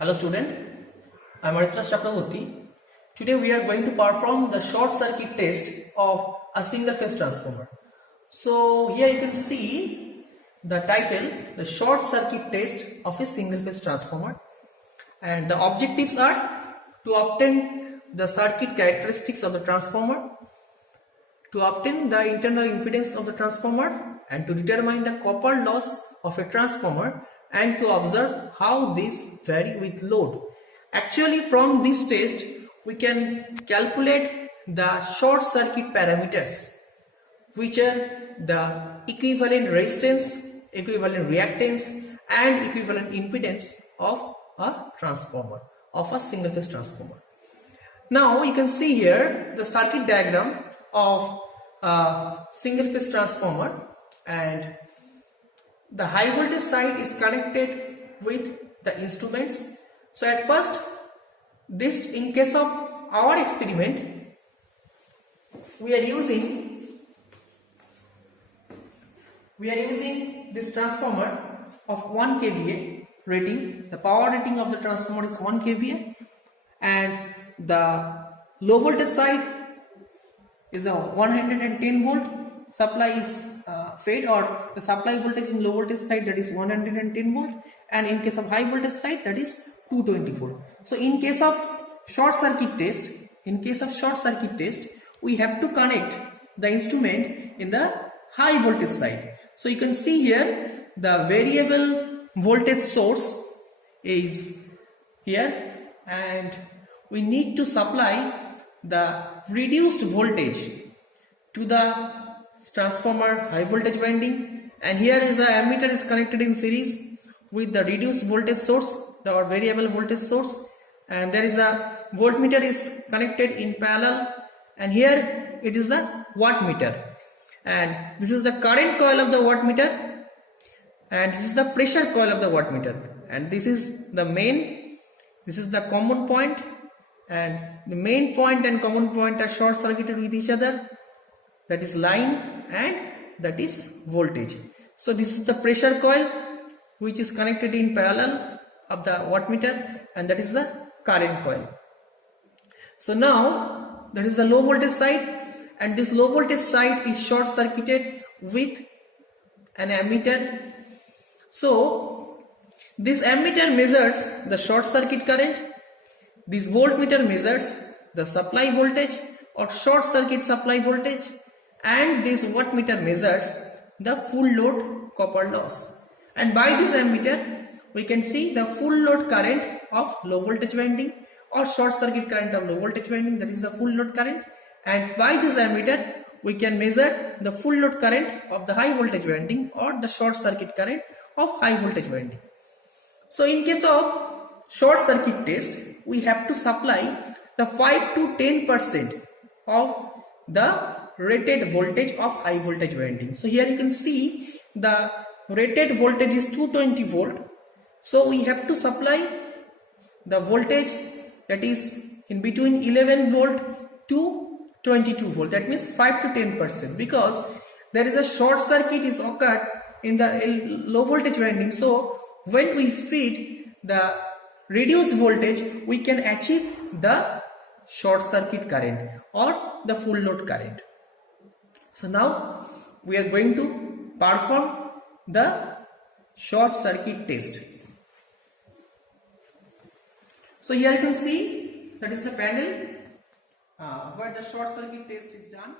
Hello student, I am Aritra Chakraborty. Today we are going to perform the short circuit test of a single phase transformer. So here you can see the title, the short circuit test of a single phase transformer, and the objectives are to obtain the circuit characteristics of the transformer, to obtain the internal impedance of the transformer, and to determine the copper loss of a transformer, and to observe how these vary with load. Actually, from this test we can calculate the short circuit parameters, which are the equivalent resistance, equivalent reactance and equivalent impedance of a transformer, of a single phase transformer. Now you can see here the circuit diagram of a single phase transformer, and the high voltage side is connected with the instruments. So at first, this, in case of our experiment, we are using this transformer of 1 kVA rating. The power rating of the transformer is 1 kVA, and the low voltage side is a 110 volt supply is fed, or the supply voltage in low voltage side, that is 110 volt, and in case of high voltage side, that is 220 volt. So in case of short circuit test, we have to connect the instrument in the high voltage side. So you can see here the variable voltage source is here, and we need to supply the reduced voltage to the transformer high voltage winding, and here is the ammeter is connected in series with the reduced voltage source, or variable voltage source, and there is a voltmeter is connected in parallel, and here it is a wattmeter, and this is the current coil of the wattmeter, and this is the pressure coil of the wattmeter, and this is the main, this is the common point, and the main point and common point are short circuited with each other, that is line and that is voltage. So this is the pressure coil which is connected in parallel of the wattmeter, and that is the current coil. So now that is the low voltage side, and this low voltage side is short circuited with an ammeter. So this ammeter measures the short circuit current, this voltmeter measures the supply voltage or short circuit supply voltage, and this wattmeter measures the full load copper loss. And by this ammeter we can see the full load current of low voltage winding or short circuit current of low voltage winding, that is the full load current, and by this ammeter we can measure the full load current of the high voltage winding or the short circuit current of high voltage winding. So in case of short circuit test, we have to supply the 5 to 10% of the rated voltage of high voltage winding. So here you can see the rated voltage is 220 volt. So we have to supply the voltage that is in between 11 volt to 22 volt. That means 5 to 10%, because there is a short circuit is occurred in the low voltage winding. So when we feed the reduced voltage, we can achieve the short circuit current or the full load current. So now we are going to perform the short circuit test. So here you can see that is the panel where the short circuit test is done.